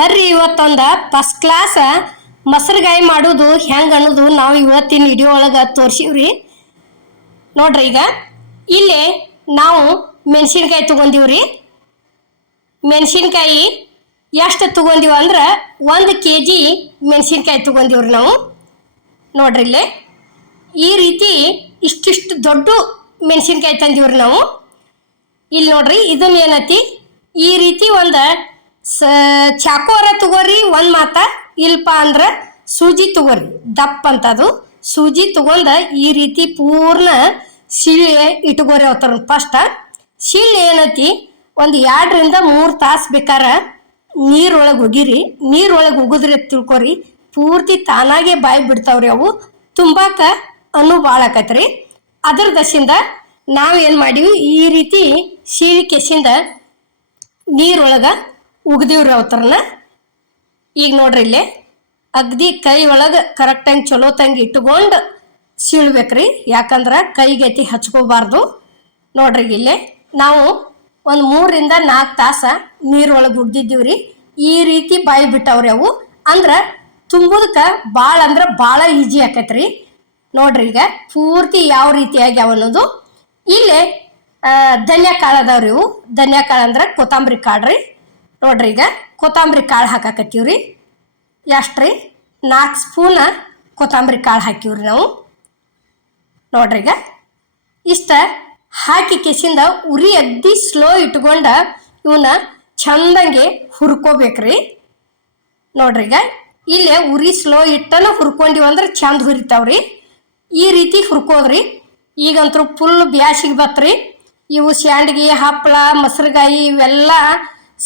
ಬರ್ರಿ ಇವತ್ತೊಂದು first class ಮೊಸರುಗಾಯಿ ಮಾಡೋದು ಹೆಂಗೆ ಅನ್ನೋದು ನಾವು ಇವತ್ತಿನ ವಿಡಿಯೋ ಒಳಗೆ ತೋರಿಸಿವ್ರಿ. ನೋಡ್ರಿ, ಈಗ ಇಲ್ಲಿ ನಾವು ಮೆಣಸಿನ್ಕಾಯಿ ತೊಗೊಂಡಿವ್ರಿ. ಮೆಣಸಿನ್ಕಾಯಿ ಎಷ್ಟು ತೊಗೊಂಡಿವ ಅಂದ್ರೆ 1 kg ಮೆಣಸಿನ್ಕಾಯಿ ತೊಗೊಂಡಿವ್ರಿ ನಾವು. ನೋಡ್ರಿ, ಇಲ್ಲಿ ಈ ರೀತಿ ಇಷ್ಟಿಷ್ಟು ದೊಡ್ಡ ಮೆಣಸಿನ್ಕಾಯಿ ತಂದಿವ್ರಿ ನಾವು. ಇಲ್ಲಿ ನೋಡ್ರಿ, ಇದನ್ನ ಏನೈತಿ ಈ ರೀತಿ ಒಂದು ಚಾಕೋರ ತಗೋರಿ. ಒಂದು ಮಾತ ಇಲ್ಪ ಅಂದ್ರೆ ಸೂಜಿ ತಗೋರಿ, ದಪ್ಪ ಅಂತದು ಸೂಜಿ ತಗೊಂಡ ಈ ರೀತಿ ಪೂರ್ಣ ಸಿಳ್ಳೆ ಇಟ್ಕೋರಿ. ಅವತರ ಫಸ್ಟ್ ಸಿಳ್ಳೆ ಏನೈತಿ ಒಂದು 2 ರಿಂದ 3 ತಾಸು ಬೇಕಾರ ನೀರೊಳಗೆ ಒಗಿರಿ. ನೀರೊಳಗೆ ಉಗಿದ್ರಿ ತಿಳ್ಕೊರಿ, ಪೂರ್ತಿ ತಾನಾಗೆ ಬಾಯಿ ಬಿಡ್ತಾವ್ರಿ. ಅವು ತುಂಬಾಕ ಭಾಳ ಆಕತ್ರಿ. ಅದ್ರ ದಶಿಂದ ನಾವೇನು ಮಾಡೀವಿ, ಈ ರೀತಿ ಸೀಳಿ ಕೆಸಿಂದ ನೀರೊಳಗೆ ಉಗ್ದೀವ್ರಿ ಅವತರನ. ಈಗ ನೋಡ್ರಿ, ಇಲ್ಲೇ ಅಗ್ದಿ ಕೈ ಒಳಗೆ ಕರೆಕ್ಟಾಗಿ ಚಲೋ ತಂಗಿ ಇಟ್ಕೊಂಡು ಸೀಳ್ಬೇಕ್ರಿ. ಯಾಕಂದ್ರೆ ಕೈಗೆತಿ ಹಚ್ಕೋಬಾರ್ದು. ನೋಡ್ರಿ, ಇಲ್ಲೇ ನಾವು ಒಂದು 3 ರಿಂದ 4 ತಾಸು ನೀರೊಳಗೆ ಉಗ್ದಿದ್ದೀವ್ರಿ. ಈ ರೀತಿ ಬಾಯಿ ಬಿಟ್ಟವ್ರಿ ಅವು. ಅಂದ್ರೆ ತುಂಬೋದಕ್ಕೆ ಭಾಳ ಅಂದ್ರೆ ಭಾಳ ಈಜಿ ಆಕೈತ್ರಿ. ನೋಡ್ರಿ, ಈಗ ಪೂರ್ತಿ ಯಾವ ರೀತಿಯಾಗಿ ಅನ್ನೋದು. ಇಲ್ಲೇ ಧನ್ಯ ಕಾಳು ಅದಾವ್ರಿ. ಇವು ಧನ್ಯ ಕಾಳು ಅಂದ್ರೆ ಕೊತ್ತಂಬರಿ ಕಾಳು ರೀ. ನೋಡ್ರಿ, ಈಗ ಕೊತ್ತಂಬರಿ ಕಾಳು ಹಾಕಾಕತ್ತೀವ್ರಿ. ಎಷ್ಟ್ರಿ 4 ಸ್ಪೂನ್ ಕೊತ್ತಂಬರಿ ಕಾಳು ಹಾಕಿವ್ರಿ ನಾವು. ನೋಡ್ರಿ, ಈಗ ಇಷ್ಟ ಹಾಕಿ ಕೆಸಿಂದ ಉರಿ ಅಗ್ದಿ ಸ್ಲೋ ಇಟ್ಕೊಂಡ ಇವನ್ನ ಚಂದಂಗೆ ಹುರ್ಕೋಬೇಕ್ರಿ. ನೋಡ್ರಿ, ಈಗ ಇಲ್ಲೇ ಉರಿ ಸ್ಲೋ ಇಟ್ಟನ ಹುರ್ಕೊಂಡಿವ ಅಂದ್ರೆ ಚಂದ ಹುರಿತಾವ್ರಿ. ಈ ರೀತಿ ಹುರ್ಕೋದ್ರಿ. ಈಗಂತೂ ಫುಲ್ ಬ್ಯಾಸಿಗೆ ಬತ್ರಿ. ಇವು ಸ್ಯಾಂಡ್ಗಿ, ಹಪ್ಪಳ, ಮೊಸರುಗಾಯಿ ಇವೆಲ್ಲ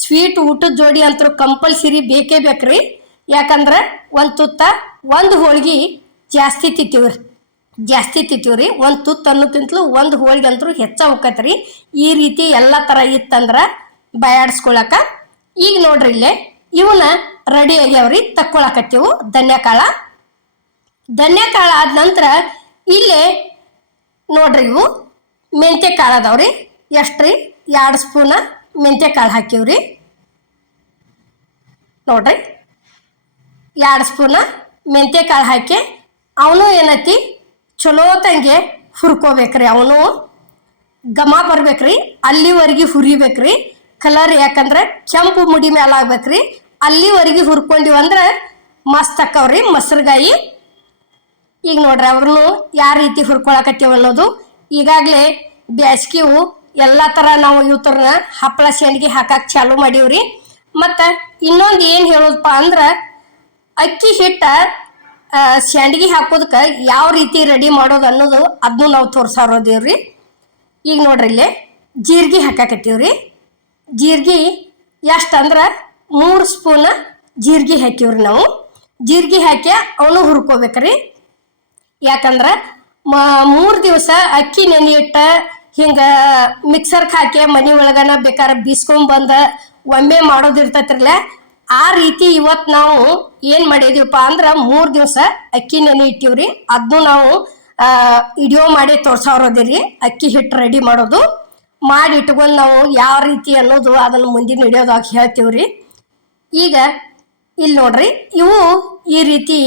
ಸ್ವೀಟ್ ಊಟದ ಜೋಡಿ ಅಂತೂ ಕಂಪಲ್ಸರಿ ಬೇಕೇ ಬೇಕ್ರಿ. ಯಾಕಂದ್ರೆ ಒಂದು ತುತ್ತ ಒಂದು ಹೋಳ್ಗೆ ಜಾಸ್ತಿ ತಿಂತೀವ್ರಿ. ಒಂದು ತುತ್ತ ಅನ್ನೋಕ್ಕಿಂತಲೂ ಒಂದು ಹೋಳ್ಗೆ ಅಂತೂ ಹೆಚ್ಚ ಹೋಗತ್ರಿ. ಈ ರೀತಿ ಎಲ್ಲ ಥರ ಇತ್ತಂದ್ರೆ ಬಯಾಡಿಸ್ಕೊಳಕ. ಈಗ ನೋಡ್ರಿ, ಇಲ್ಲೇ ಇವನ್ನ ರೆಡಿ ಆಗ್ಯಾವ್ರಿ. ತಕ್ಕೊಳಕತ್ತೀವು ಧನ್ಯಕಾಳ ಆದ ನಂತರ ಇಲ್ಲೇ ನೋಡ್ರಿ, ಇವು ಮೆಂತ್ಯ ಕಾಳು ಅದಾವ್ರಿ. ಎಷ್ಟ್ರಿ 2 ಸ್ಪೂನ್ ಮೆಂತ್ಯ ಕಾಳು ಹಾಕಿವ್ರಿ. ನೋಡ್ರಿ, 2 ಸ್ಪೂನ್ ಮೆಂತ್ಯ ಕಾಳು ಹಾಕಿ ಅವನು ಏನೈತಿ ಚಲೋ ತಂಗೆ ಹುರ್ಕೋಬೇಕ್ರಿ. ಅವನು ಘಮ ಬರ್ಬೇಕ್ರಿ, ಅಲ್ಲಿವರೆಗೆ ಹುರಿಬೇಕ್ರಿ. ಕಲರ್ ಯಾಕಂದ್ರೆ ಕೆಂಪು ಮುಡಿ ಮೇಲೆ ಆಗ್ಬೇಕ್ರಿ. ಅಲ್ಲಿವರೆಗೆ ಹುರ್ಕೊಂಡಿವಂದ್ರೆ ಮಸ್ತ್ ಅಕ್ಕವ್ರಿ ಮೊಸರುಗಾಯಿ. ಈಗ ನೋಡ್ರಿ, ಅವ್ರನ್ನು ಯಾವ ರೀತಿ ಹುರ್ಕೊಳಕತ್ತೀವ ಅನ್ನೋದು. ಈಗಾಗಲೇ ಬ್ಯಾಸ್ಗಿವು ಎಲ್ಲ ಥರ ನಾವು ಇವತ್ತರನ್ನ ಹಪ್ಪಳ ಸೆಂಡ್ಗಿ ಹಾಕಕ್ಕೆ ಚಾಲು ಮಾಡೀವ್ರಿ. ಮತ್ತು ಇನ್ನೊಂದು ಏನು ಹೇಳೋದಪ್ಪ ಅಂದ್ರೆ, ಅಕ್ಕಿ ಹಿಟ್ಟ ಸೆಂಡ್ಗಿ ಹಾಕೋದಕ್ಕೆ ಯಾವ ರೀತಿ ರೆಡಿ ಮಾಡೋದು ಅನ್ನೋದು ಅದನ್ನು ನಾವು ತೋರ್ಸಾರೋದೇವ್ರಿ. ಈಗ ನೋಡ್ರಿ, ಇಲ್ಲೇ ಜೀರಿಗೆ ಹಾಕಾಕತ್ತೀವ್ರಿ. ಜೀರಿಗೆ ಎಷ್ಟು ಅಂದ್ರೆ 3 ಸ್ಪೂನ್ ಜೀರಿಗೆ ಹಾಕಿವ್ರಿ ನಾವು. ಜೀರಿಗೆ ಹಾಕಿ ಅವನು ಹುರ್ಕೋಬೇಕ್ರಿ. ಯಾಕಂದ್ರೆ 3 ದಿವಸ ಅಕ್ಕಿ ನೆನೆ ಇಟ್ಟ ಹಿಂಗೆ ಮಿಕ್ಸರ್ಗೆ ಹಾಕಿ ಮನೆ ಒಳಗನ ಬೇಕಾದ್ರೆ ಬೀಸ್ಕೊಂಡ್ಬಂದ ಒಮ್ಮೆ ಮಾಡೋದಿರ್ತೈತ್ರಲ್ಲ, ಆ ರೀತಿ ಇವತ್ತು ನಾವು ಏನು ಮಾಡಿದೀವಪ್ಪ ಅಂದ್ರೆ 3 ದಿವಸ ಅಕ್ಕಿ ನೆನೆ ಇಟ್ಟಿವ್ರಿ. ಅದನ್ನು ನಾವು ವಿಡಿಯೋ ಮಾಡಿ ತೋರ್ಸೋರೋದಿರಿ. ಅಕ್ಕಿ ಹಿಟ್ಟು ರೆಡಿ ಮಾಡೋದು ಮಾಡಿ ಇಟ್ಕೊಂಡು ನಾವು ಯಾವ ರೀತಿ ಅನ್ನೋದು ಅದನ್ನು ಮುಂದಿನ ವಿಡಿಯೋದಾಗ ಹೇಳ್ತೀವ್ರಿ. ಈಗ ಇಲ್ಲಿ ನೋಡ್ರಿ, ಇವು ಈ ರೀತಿ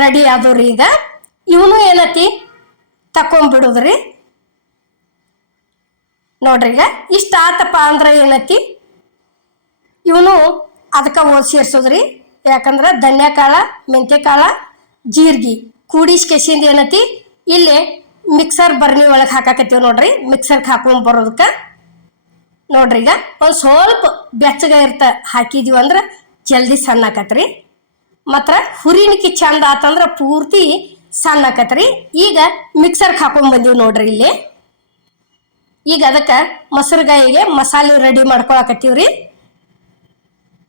ರೆಡಿ ಆದವ್ರಿ. ಈಗ ಇವನು ಏನೈತಿ ತಕೊಂಡ್ಬಿಡುದ್ರಿ. ನೋಡ್ರಿ, ಈಗ ಇಷ್ಟ ಆತಪ್ಪ ಅಂದ್ರೆ ಏನೈತಿ ಇವನು ಅದಕ್ಕೆ ಸೇರ್ಸೋದ್ರಿ. ಯಾಕಂದ್ರೆ ಧನ್ಯಕಾಳ, ಮೆಂತ್ಯಕಾಳ, ಜೀರಿಗೆ ಕೂಡಿಸ್ ಕೆಸಿಂದ ಏನೈತಿ ಇಲ್ಲಿ ಮಿಕ್ಸರ್ ಬರ್ನಿ ಒಳಗೆ ಹಾಕಾಕತ್ತೀವಿ. ನೋಡ್ರಿ, ಮಿಕ್ಸರ್ಗೆ ಹಾಕೊಂಡ್ ಬರೋದಕ್ಕೆ. ನೋಡ್ರಿ, ಈಗ ಒಂದು ಸ್ವಲ್ಪ ಬೆಚ್ಚಗ ಹಾಕಿದೀವಿ ಅಂದ್ರೆ ಜಲ್ದಿ ಸಣ್ಣ ಆಕತ್ರಿ. ಮಾತ್ರ ಹುರಿನಿಕೆ ಚಂದ ಆತಂದ್ರೆ ಪೂರ್ತಿ ಸಣ್ಣ ಆಕತ್ರಿ. ಈಗ ಮಿಕ್ಸರ್ಗೆ ಹಾಕೊಂಡ್ ಬಂದೀವಿ. ನೋಡ್ರಿ, ಇಲ್ಲಿ ಈಗ ಅದಕ್ಕೆ ಮೊಸರುಗಾಯಿಗೆ ಮಸಾಲೆ ರೆಡಿ ಮಾಡ್ಕೊಳಕತ್ತೀವ್ರಿ.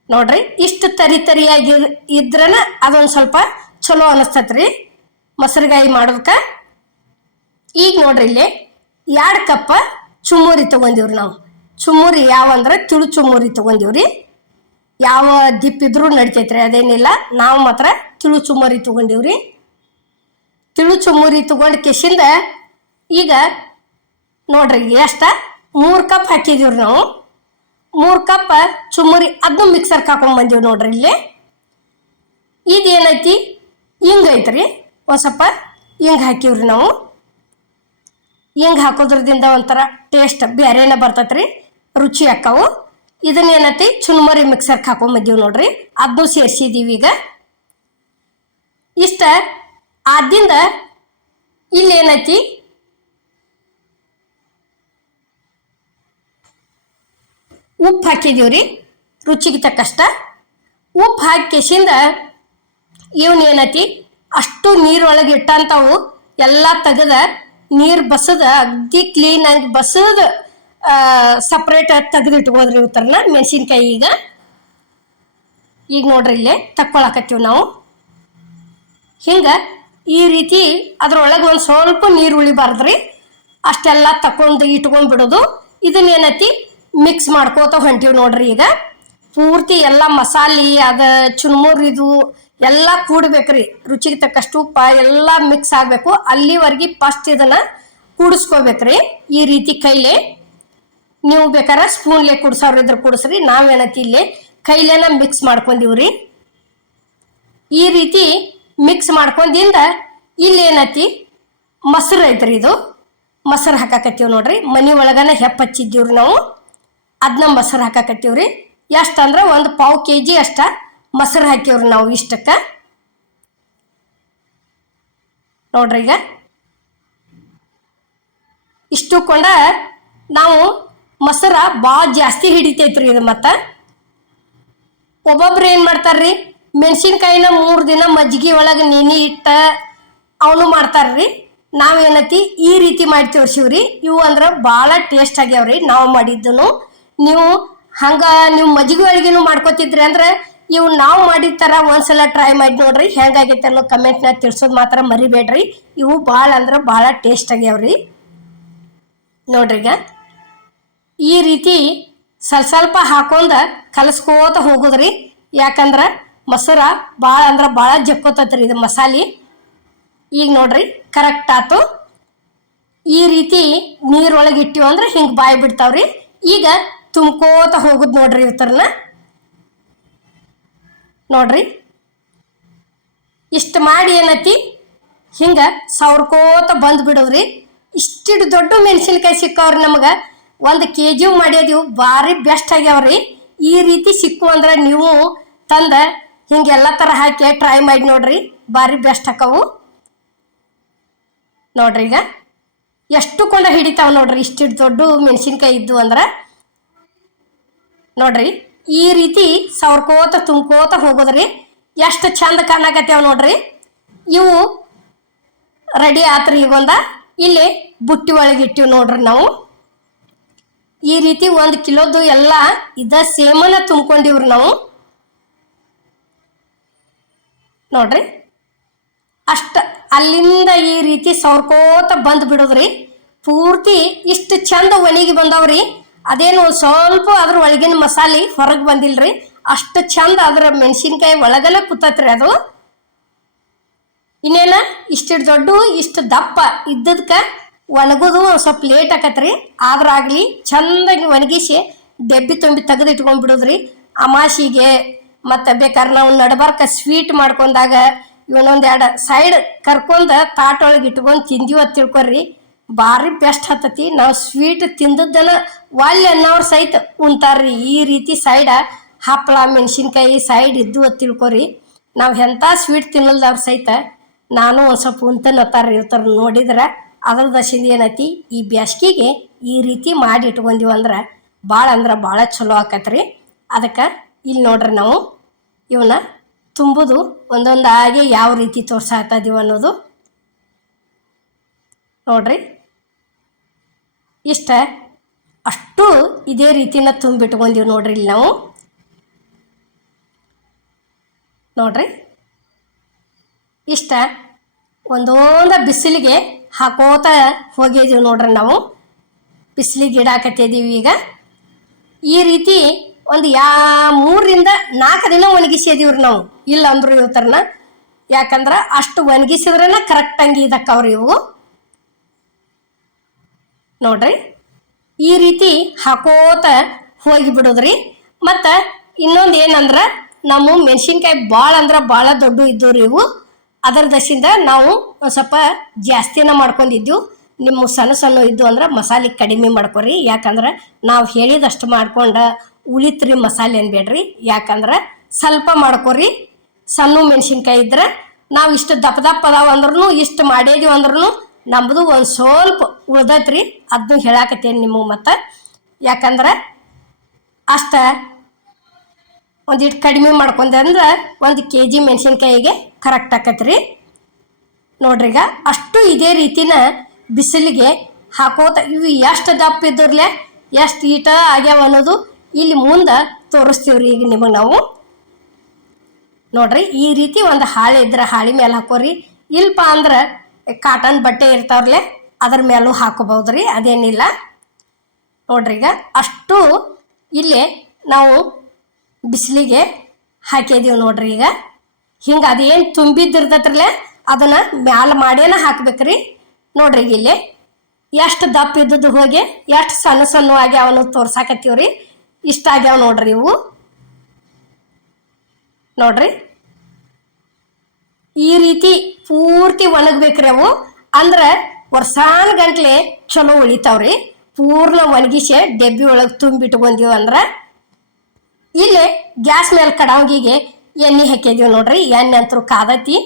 ನೋಡ್ರಿ, ಇಷ್ಟು ತರಿಯಾಗಿ ಇದ್ರನ ಅದೊಂದು ಸ್ವಲ್ಪ ಚಲೋ ಅನಿಸ್ತತ್ರಿ ಮೊಸರುಗಾಯಿ ಮಾಡೋದಕ್ಕೆ. ಈಗ ನೋಡ್ರಿ, ಇಲ್ಲಿ 2 ಕಪ್ ಚುಮ್ಮುರಿ ತೊಗೊಂಡಿವ್ರಿ ನಾವು. ಚುಮ್ಮುರಿ ಯಾವಂದ್ರೆ ತಿಳು ಚುಮ್ಮುರಿ ತೊಗೊಂಡಿವ್ರಿ. ಯಾವ ದಿಪ್ಪಿದ್ರೂ ನಡಿತೈತ್ರಿ, ಅದೇನಿಲ್ಲ. ನಾವು ಮಾತ್ರ ತಿಳು ಚುಮ್ಮುರಿ ತೊಗೊಂಡಿವ್ರಿ. ತಿಳು ಚುಮ್ಮುರಿ ತೊಗೊಂಡು ಕೆಸಿಂದ ಈಗ ನೋಡ್ರಿ, ಎಷ್ಟು 3 ಕಪ್ ಹಾಕಿದೀವ್ರಿ ನಾವು. 3 ಕಪ್ ಚುಮ್ಮರಿ ಅದನ್ನು ಮಿಕ್ಸರ್ಗೆ ಹಾಕೊಂಡ್ ಬಂದೀವಿ ನೋಡ್ರಿ ಇಲ್ಲಿ. ಇದೇನೈತಿ ಹಿಂಗೆ ಐತ್ರಿ, ಒಂದು ಸ್ವಲ್ಪ ಹಿಂಗೆ ಹಾಕಿವ್ರಿ ನಾವು. ಹಿಂಗೆ ಹಾಕೋದ್ರದಿಂದ ಒಂಥರ ಟೇಸ್ಟ್ ಬೇರೆನೇ ಬರ್ತೈತ್ರಿ, ರುಚಿ ಹಾಕವು. ಇದನ್ನೇನೈತಿ ಚುನ್ಮರಿ ಮಿಕ್ಸರ್ಗೆ ಹಾಕೊಂಬಂದೀವಿ ನೋಡ್ರಿ, ಅದನ್ನು ಸೇರಿಸಿದೀವಿ ಈಗ. ಇಷ್ಟ ಆದಿಂದ ಇಲ್ಲೇನೈತಿ ಉಪ್ಪು ಹಾಕಿದೀವ್ರಿ ರುಚಿಗೆ ತಕ್ಕಷ್ಟ. ಉಪ್ಪು ಹಾಕಿ ಕೆಸಿಂದ ಇವನೇನೈತಿ ಅಷ್ಟು ನೀರೊಳಗೆ ಇಟ್ಟಂಥವು ಎಲ್ಲ ತೆಗೆದ ನೀರು ಬಸದ ಅಗ್ದಿ ಕ್ಲೀನಾಗಿ ಬಸದ ಸಪ್ರೇಟ್ ತೆಗೆದು ಇಟ್ಕೋದ್ರಿ ಇವತ್ತರನ ಮೆಣಸಿನ್ಕಾಯಿ. ಈಗ ನೋಡ್ರಿ ಇಲ್ಲೇ ತಕ್ಕೊಳಕತ್ತೀವಿ ನಾವು. ಹಿಂಗೆ ಈ ರೀತಿ ಅದ್ರೊಳಗೆ ಒಂದು ಸ್ವಲ್ಪ ನೀರು ಉಳಿಬಾರ್ದ್ರಿ, ಅಷ್ಟೆಲ್ಲ ತಕೊಂಡು ಇಟ್ಕೊಂಡ್ಬಿಡೋದು. ಇದನ್ನೇನೈತಿ ಮಿಕ್ಸ್ ಮಾಡ್ಕೋತ ಹೊಂಟೀವಿ ನೋಡ್ರಿ. ಈಗ ಪೂರ್ತಿ ಎಲ್ಲ ಮಸಾಲೆ ಅದ ಚುನ್ಮುರಿದು ಎಲ್ಲ ಕೂಡ್ಬೇಕ್ರಿ, ರುಚಿಗೆ ತಕ್ಕಷ್ಟು ಉಪ್ಪ ಎಲ್ಲ ಮಿಕ್ಸ್ ಆಗಬೇಕು. ಅಲ್ಲಿವರೆಗೆ ಫಸ್ಟ್ ಇದನ್ನ ಕೂಡಿಸ್ಕೋಬೇಕ್ರಿ ಈ ರೀತಿ ಕೈಲೇ. ನೀವು ಬೇಕಾದ್ರೆ ಸ್ಪೂನ್ಲೆ ಕುಡ್ಸೋರು ಇದ್ರೆ ಕುಡಿಸ್ರಿ, ನಾವೇನೈತಿ ಇಲ್ಲಿ ಕೈಲೇನ ಮಿಕ್ಸ್ ಮಾಡ್ಕೊಂಡಿವ್ರಿ. ಈ ರೀತಿ ಮಿಕ್ಸ್ ಮಾಡ್ಕೊಂಡಿಂದ ಇಲ್ಲೇನೈತಿ ಮೊಸರು ಐತ್ರಿ, ಇದು ಮೊಸರು ಹಾಕಾಕತ್ತೀವಿ ನೋಡ್ರಿ. ಮನೆ ಒಳಗನ ಹಚ್ಚಿದ್ದೀವ್ರಿ ನಾವು, ಅದನ್ನ ಮೊಸರು ಹಾಕಾಕತ್ತೀವ್ರಿ. ಎಷ್ಟಂದ್ರೆ 1 ಪಾವು kg ಅಷ್ಟ ಮೊಸರು ಹಾಕಿವ್ರಿ ನಾವು ಇಷ್ಟಕ್ಕೆ ನೋಡ್ರಿ. ಈಗ ಇಷ್ಟು ಕೊಂಡ ನಾವು ಮೊಸರ ಭಾಳ ಜಾಸ್ತಿ ಹಿಡಿತೈತ್ರಿ ಇದು. ಮತ್ತು ಒಬ್ಬೊಬ್ರು ಏನು ಮಾಡ್ತಾರ್ರಿ, ಮೆಣಸಿನ್ಕಾಯಿನ 3 ದಿನ ಮಜ್ಜಿಗೆ ಒಳಗೆ ನೆನೆ ಇಟ್ಟ ಅವನು ಮಾಡ್ತಾರ್ರಿ. ನಾವೇನೈತಿ ಈ ರೀತಿ ಮಾಡಿ ತೋರಿಸಿವ್ರಿ. ಇವು ಅಂದ್ರೆ ಭಾಳ ಟೇಸ್ಟ್ ಆಗ್ಯಾವ್ರಿ ನಾವು ಮಾಡಿದ್ದನು. ನೀವು ನೀವು ಮಜ್ಜಿಗೆ ಒಳಗೇನು ಮಾಡ್ಕೋತಿದ್ರಿ ಅಂದ್ರೆ ಇವು ನಾವು ಮಾಡಿದ ಥರ ಒಂದ್ಸಲ ಟ್ರೈ ಮಾಡಿ ನೋಡ್ರಿ, ಹೆಂಗಾಗೈತೆ ಅನ್ನೋ ಕಮೆಂಟ್ನ ತಿಳಿಸೋದು ಮಾತ್ರ ಮರಿಬೇಡ್ರಿ. ಇವು ಭಾಳ ಅಂದ್ರೆ ಭಾಳ ಟೇಸ್ಟ್ ಆಗ್ಯಾವ್ರಿ ನೋಡ್ರಿ. ಈಗ ಈ ರೀತಿ ಸ್ವಲ್ಪ ಹಾಕೊಂಡ ಕಲಸ್ಕೋತ ಹೋಗುದ್ರಿ, ಯಾಕಂದ್ರೆ ಮೊಸರ ಭಾಳ ಅಂದ್ರೆ ಭಾಳ ಜಕ್ಕೋತೈತ್ರಿ ಇದು ಮಸಾಲೆ. ಈಗ ನೋಡ್ರಿ ಕರೆಕ್ಟ್ ಆತು. ಈ ರೀತಿ ನೀರೊಳಗೆ ಇಟ್ಟಿವಿ ಅಂದ್ರೆ ಹಿಂಗೆ ಬಾಯಿ ಬಿಡ್ತಾವ್ರಿ. ಈಗ ತುಂಬ್ಕೋತ ಹೋಗುದು ನೋಡ್ರಿ ಇವತ್ತರನ ನೋಡ್ರಿ. ಇಷ್ಟು ಮಾಡಿ ಏನೈತಿ ಹಿಂಗೆ ಸವ್ರಕೋತ ಬಂದು ಬಿಡೋದ್ರಿ. ಇಷ್ಟಿಟ್ಟು ದೊಡ್ಡ ಮೆಣಸಿನ್ಕಾಯಿ ಸಿಕ್ಕವ್ರಿ ನಮಗೆ. 1 kg ಮಾಡ್ಯದಿವು ಭಾರಿ ಬೆಸ್ಟ್ ಆಗ್ಯಾವ್ರಿ. ಈ ರೀತಿ ಸಿಕ್ಕು ಅಂದ್ರೆ ನೀವು ತಂದ ಹಿಂಗೆಲ್ಲ ಥರ ಹಾಕಿ ಟ್ರೈ ಮಾಡಿ ನೋಡ್ರಿ, ಭಾರಿ ಬೆಸ್ಟ್ ಹಾಕವು ನೋಡ್ರಿ. ಈಗ ಎಷ್ಟು ಕೊಂಡ ಹಿಡಿತಾವ ನೋಡ್ರಿ ಇಷ್ಟಿಟ್ಟು ದೊಡ್ಡ ಮೆಣಸಿನ್ಕಾಯಿ ಇದ್ದು ಅಂದ್ರೆ ನೋಡ್ರಿ. ಈ ರೀತಿ ಸವ್ರಕೋತ ತುಂಬ್ಕೋತ ಹೋಗೋದ್ರಿ, ಎಷ್ಟು ಚಂದ ಕಾಣಕತ್ತೇವ್ ನೋಡ್ರಿ. ಇವು ರೆಡಿ ಆತ್ರಿ. ಈಗೊಂದ ಇಲ್ಲಿ ಬುಟ್ಟಿ ಒಳಗೆ ಇಟ್ಟಿವಿ ನೋಡ್ರಿ ನಾವು. ಈ ರೀತಿ 1 ಕಿಲೋದು ಎಲ್ಲ ಸೇಮನ ತುಂಬ್ಕೊಂಡಿವ್ರಿ ನಾವು ನೋಡ್ರಿ. ಅಷ್ಟ ಅಲ್ಲಿಂದ ಈ ರೀತಿ ಸವ್ರಕೋತ ಬಂದು ಬಿಡೋದ್ರಿ. ಪೂರ್ತಿ ಇಷ್ಟು ಚಂದ ಒಣಗಿ ಬಂದವ್ರಿ. ಅದೇನು ಸ್ವಲ್ಪ ಅದ್ರ ಒಳಗಿನ ಮಸಾಲೆ ಹೊರಗೆ ಬಂದಿಲ್ರಿ, ಅಷ್ಟು ಚಂದ ಅದ್ರ ಮೆಣಸಿನ್ಕಾಯಿ ಒಳಗನ ಕೂತತ್ರಿ ಅದು. ಇನ್ನೇನ ಇಷ್ಟಿಟ್ಟು ದೊಡ್ಡ ಇಷ್ಟು ದಪ್ಪ ಇದ್ದದಕ್ಕೆ ಒಣಗೋದು ಸ್ವಲ್ಪ ಲೇಟ್ ಆಕತ್ರಿ. ಆದ್ರಾಗ್ಲಿ ಚಂದಾಗಿ ಒಣಗಿಸಿ ಡೆಬ್ಬಿ ತುಂಬಿ ತೆಗೆದು ಇಟ್ಕೊಂಡ್ಬಿಡೋದ್ರಿ. ಅಮಾಸಿಗೆ ಮತ್ತು ಬೇಕಾದ್ರೆ ನಾವು ನಡಬಾರ್ಕ ಸ್ವೀಟ್ ಮಾಡ್ಕೊಂಡಾಗ ಇವನೊಂದೆರಡು ಸೈಡ್ ಕರ್ಕೊಂಡ ತಾಟೊಳಗೆ ಇಟ್ಕೊಂಡು ತಿಂದೀವಿ ಅಂತ ತಿಳ್ಕೊರಿ, ಭಾರಿ ಬೆಸ್ಟ್ ಹತ್ತತಿ. ನಾವು ಸ್ವೀಟ್ ತಿಂದದ್ದನ ಒಳ್ಳೆ ಅನ್ನೋರು ಸಹಿತ ಉಣ್ತಾರ್ರಿ. ಈ ರೀತಿ ಸೈಡ ಹಪ್ಪಳ ಮೆಣಸಿನ್ಕಾಯಿ ಸೈಡ್ ಇದ್ದು ಅಂತ ತಿಳ್ಕೊರಿ. ನಾವು ಎಂಥ ಸ್ವೀಟ್ ತಿನ್ನಲ್ದವ್ರು ಸಹಿತ ನಾನು ಒಂದು ಸ್ವಲ್ಪ ಉಂತನತ್ತಾರ್ರಿ ಇರ್ತಾರೆ ನೋಡಿದ್ರೆ. ಅದ್ರ ದಶಿಂದ ಏನೈತಿ ಈ ಬ್ಯಾಸ್ಗಿಗೆ ಈ ರೀತಿ ಮಾಡಿ ಇಟ್ಕೊಂಡಿವಿ ಅಂದ್ರೆ ಭಾಳ ಚಲೋ ಆಕತ್ರಿ. ಅದಕ್ಕೆ ಇಲ್ಲಿ ನೋಡ್ರಿ ನಾವು ಇವನ್ನ ತುಂಬುದು ಒಂದೊಂದಾಗಿ ಯಾವ ರೀತಿ ತೋರ್ಸಾಗ್ತದೀವಿ ಅನ್ನೋದು ನೋಡ್ರಿ. ಇಷ್ಟ ಅಷ್ಟು ಇದೇ ರೀತಿನ ತುಂಬಿಟ್ಕೊಂಡಿವಿ ನೋಡ್ರಿ ಇಲ್ಲಿ ನಾವು ನೋಡ್ರಿ. ಇಷ್ಟ ಒಂದೊಂದ ಬಿಸಿಲಿಗೆ ಹಾಕೋತ ಹೋಗಿದ್ದೀವಿ ನೋಡ್ರಿ ನಾವು. ಬಿಸಿಲಿಗೆ ಇಡಾಕತ್ತಿದ್ದೀವಿ ಈಗ. ಈ ರೀತಿ ಒಂದು 3 ರಿಂದ 4 ದಿನ ಒಣಗಿಸಿದೀವ್ರಿ ನಾವು, ಇಲ್ಲ ಅಂದ್ರು ಇವತ್ತರನ. ಯಾಕಂದ್ರೆ ಅಷ್ಟು ಒಣಗಿಸಿದ್ರನ ಕರೆಕ್ಟಂಗಿ ಇದಕ್ಕವ್ರಿ ಇವು ನೋಡ್ರಿ. ಈ ರೀತಿ ಹಾಕೋತ ಹೋಗಿ ಬಿಡೋದ್ರಿ. ಮತ್ತು ಇನ್ನೊಂದು ಏನಂದ್ರೆ ನಾವು ಮೆಣಸಿನ್ಕಾಯಿ ಭಾಳ ಅಂದ್ರೆ ಭಾಳ ದೊಡ್ಡ ಇದ್ದವು ರೀ ಇವು. ಅದರ ದಶಿಂದ ನಾವು ಒಂದು ಸ್ವಲ್ಪ ಜಾಸ್ತಿನ ಮಾಡ್ಕೊಂಡಿದ್ದೆವು. ನಿಮ್ಮ ಸಣ್ಣ ಸಣ್ಣ ಇದ್ದು ಅಂದ್ರೆ ಮಸಾಲೆ ಕಡಿಮೆ ಮಾಡ್ಕೊರಿ. ಯಾಕಂದ್ರೆ ನಾವು ಹೇಳಿದಷ್ಟು ಮಾಡ್ಕೊಂಡು ಉಳಿತ್ರಿ ಮಸಾಲೆ ಅನ್ಬೇಡ್ರಿ. ಯಾಕಂದ್ರೆ ಸ್ವಲ್ಪ ಮಾಡ್ಕೊರಿ. ಸಣ್ಣ ಮೆಣಸಿನ್ಕಾಯಿ ಇದ್ರೆ ನಾವು ಇಷ್ಟು ದಪ್ಪ ದಪ್ಪ ಅದಾವ ಅಂದ್ರೂ ಇಷ್ಟು ಮಾಡಿದೀವಿ ಅಂದ್ರೂ ನಮ್ಮದು ಒಂದು ಸ್ವಲ್ಪ ಉಳ್ದೈತ್ರಿ. ಅದನ್ನು ಹೇಳಾಕತ್ತೇನೆ ನಿಮಗೆ. ಮತ್ತು ಯಾಕಂದ್ರೆ ಅಷ್ಟ ಒಂದಿಟ್ಟು ಕಡಿಮೆ ಮಾಡ್ಕೊಂಡೆ ಅಂದ್ರೆ 1 kg ಮೆಣಸಿನ್ಕಾಯಿಗೆ ಕರೆಕ್ಟ್ ಆಕತ್ರಿ. ನೋಡ್ರಿ ಈಗ ಅಷ್ಟು ಇದೇ ರೀತಿನ ಬಿಸಿಲಿಗೆ ಹಾಕೋತ ಇವು ಎಷ್ಟು ದಪ್ಪ ಇದ್ರಲೆ ಎಷ್ಟು ಈಟ ಆಗ್ಯಾವ ಅನ್ನೋದು ಇಲ್ಲಿ ಮುಂದೆ ತೋರಿಸ್ತೀವ್ರಿ ಈಗ ನಿಮಗೆ ನಾವು. ನೋಡ್ರಿ ಈ ರೀತಿ ಒಂದು ಹಾಳೆ ಇದ್ರೆ ಹಾಳೆ ಮೇಲೆ ಹಾಕೋರಿ. ಇಲ್ಪ ಅಂದ್ರೆ ಕಾಟನ್ ಬಟ್ಟೆ ಇರ್ತಾವ್ರಲೆ ಅದ್ರ ಮೇಲೂ ಹಾಕೋಬಹುದ್ರಿ, ಅದೇನಿಲ್ಲ. ನೋಡ್ರಿ ಈಗ ಅಷ್ಟು ಇಲ್ಲೇ ನಾವು ಬಿಸಿಲಿಗೆ ಹಾಕಿದೀವಿ. ನೋಡ್ರಿ ಈಗ ಹಿಂಗೆ ಅದೇನು ತುಂಬಿದ್ದಿರ್ತೈತ್ರಲೆ ಅದನ್ನು ಮ್ಯಾಲ ಮಾಡೇನ ಹಾಕ್ಬೇಕ್ರಿ. ನೋಡ್ರಿ ಈಗ ಇಲ್ಲಿ ಎಷ್ಟು ದಪ್ಪ ಇದ್ದದ್ದು ಹೋಗಿ ಎಷ್ಟು ಸಣ್ಣ ಸಣ್ಣ ಆಗ್ಯಾವ ಅನ್ನೋದು ತೋರ್ಸಾಕತ್ತೀವ್ರಿ. ಇಷ್ಟ ಆಗ್ಯಾವ ನೋಡ್ರಿ ಇವು. ನೋಡ್ರಿ ಈ ರೀತಿ ಪೂರ್ತಿ ಒಣಗ್ಬೇಕ್ರಿ ಅವು. ಅಂದ್ರೆ ವರ್ಷಾನ ಗಂಟ್ಲೆ ಚಲೋ ಉಳಿತಾವ್ರಿ. ಪೂರ್ಣ ಒಣಗಿಸಿ ಡಬ್ಬಿ ಒಳಗೆ ತುಂಬಿಟ್ಕೊಂಡೀವಿ ಅಂದ್ರೆ ಇಲ್ಲಿ ಗ್ಯಾಸ್ ಮೇಲೆ ಕಡಾವಂಗಿಗೆ ಎಣ್ಣೆ ಹಾಕಿದೀವಿ. ನೋಡ್ರಿ ಎಣ್ಣೆ ಅಂತೂ ಕಾದತಿ.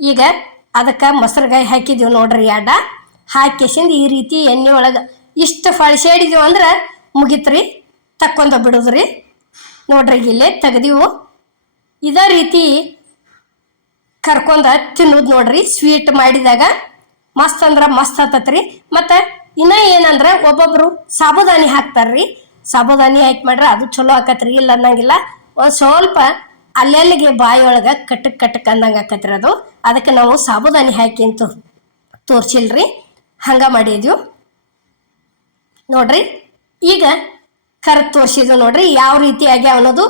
ಈಗ ಅದಕ್ಕೆ ಮೊಸರುಗಾಯಿ ಹಾಕಿದೀವಿ ನೋಡ್ರಿ. ಎಡ್ಡ ಹಾಕಿಸಿಂದ ಈ ರೀತಿ ಎಣ್ಣೆ ಒಳಗೆ ಇಷ್ಟು ಫಳಿಸಿಡಿದೀವಿ ಅಂದ್ರೆ ಮುಗಿತ್ರಿ, ತಕ್ಕೊಂಡ ಬಿಡುದ್ರಿ. ನೋಡ್ರಿ ಇಲ್ಲೇ ತೆಗ್ದೀವು. ಇದೇ ರೀತಿ ಕರ್ಕೊಂಡ ತಿನ್ನೋದು ನೋಡ್ರಿ. ಸ್ವೀಟ್ ಮಾಡಿದಾಗ ಮಸ್ತ್ ಅಂದ್ರೆ ಮಸ್ತ್ ಆತತ್ರಿ. ಮತ್ತು ಇನ್ನೂ ಏನಂದ್ರೆ ಒಬ್ಬೊಬ್ರು ಸಾಬುದಾನಿ ಹಾಕ್ತಾರ್ರಿ. ಸಾಬುದಾನಿ ಹಾಕಿ ಮಾಡ್ರೆ ಅದು ಚಲೋ ಆಕತ್ರಿ, ಇಲ್ಲ ಅನ್ನಂಗಿಲ್ಲ. ಒಂದು ಸ್ವಲ್ಪ ಅಲ್ಲೆಲ್ಲಿಗೆ ಬಾಯಿ ಒಳಗೆ ಕಟ್ಟಕ್ಕೆ ಅಂದಂಗೆ ಆಕತ್ರಿ ಅದು. ಅದಕ್ಕೆ ನಾವು ಸಾಬುದಾನಿ ಹಾಕಿ ಅಂತ ತೋರಿಸಿಲ್ರಿ, ಹಂಗೆ ಮಾಡಿದ್ವಿ. ನೋಡ್ರಿ ಈಗ ಕರೆದು ತೋರಿಸಿದ್ವು ನೋಡ್ರಿ ಯಾವ ರೀತಿ ಆಗ್ಯಾವ ಅನ್ನೋದು.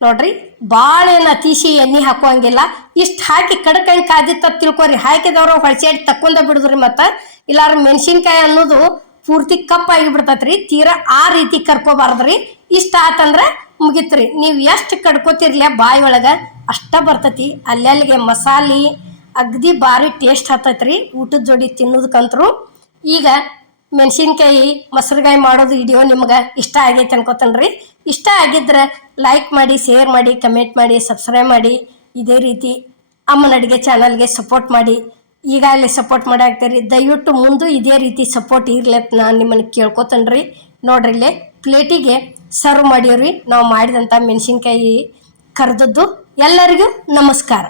ನೋಡ್ರಿ ಭಾಳ ಏನು ಅತಿಶಿ ಎಣ್ಣೆ ಹಾಕುವಂಗಿಲ್ಲ. ಇಷ್ಟು ಹಾಕಿ ಕಡ್ಕಂಗೆ ಕಾದಿತ್ತ ತಿಳ್ಕೊರಿ. ಹಾಕಿದವರು ಹೊಳಸೇಡಿ ತಕ್ಕೊಂಡ ಬಿಡುದ್ರಿ. ಮತ್ತು ಇಲ್ಲಾರ ಮೆಣಸಿನ್ಕಾಯಿ ಅನ್ನೋದು ಪೂರ್ತಿ ಕಪ್ಪಾಗಿ ಬಿಡ್ತತ್ರಿ. ತೀರಾ ಆ ರೀತಿ ಕರ್ಕೋಬಾರ್ದ್ರಿ. ಇಷ್ಟ ಆತಂದ್ರೆ ಮುಗಿತ್ರಿ. ನೀವು ಎಷ್ಟು ಕಡ್ಕೋತಿರ್ಲಿ ಬಾಯಿ ಒಳಗೆ ಅಷ್ಟ ಬರ್ತತಿ. ಅಲ್ಲಲ್ಲಿಗೆ ಮಸಾಲೆ ಅಗದಿ ಭಾರಿ ಟೇಸ್ಟ್ ಹತ್ತೈತ್ರಿ ಊಟದ ಜೋಡಿ ತಿನ್ನೋದಕ್ಕಂತರೂ. ಈಗ ಮೆಣಸಿನ್ಕಾಯಿ ಮೊಸರುಗಾಯಿ ಮಾಡೋದು ವಿಡಿಯೋ ನಿಮ್ಗೆ ಇಷ್ಟ ಆಗೈತೆ ಅನ್ಕೋತನ್ರಿ. ಇಷ್ಟ ಆಗಿದ್ರೆ ಲೈಕ್ ಮಾಡಿ, ಶೇರ್ ಮಾಡಿ, ಕಮೆಂಟ್ ಮಾಡಿ, ಸಬ್ಸ್ಕ್ರೈಬ್ ಮಾಡಿ. ಇದೇ ರೀತಿ ಅಮ್ಮನ ಅಡುಗೆ ಚಾನಲ್ಗೆ ಸಪೋರ್ಟ್ ಮಾಡಿ. ಈಗಾಗಲೇ ಸಪೋರ್ಟ್ ಮಾಡಾಕ್ತೀರಿ, ದಯವಿಟ್ಟು ಮುಂದೆ ಇದೇ ರೀತಿ ಸಪೋರ್ಟ್ ಇರ್ಲಿ ಅಂತ ನಾನು ನಿಮ್ಮನ್ನು ಕೇಳ್ಕೊತನ್ರಿ. ನೋಡ್ರಿ ಇಲ್ಲೇ ಪ್ಲೇಟಿಗೆ ಸರ್ವ್ ಮಾಡಿವ್ರಿ ನಾವು ಮಾಡಿದಂಥ ಮೆಣಸಿನ್ಕಾಯಿ ಕರ್ದದ್ದು. ಎಲ್ಲರಿಗೂ ನಮಸ್ಕಾರ.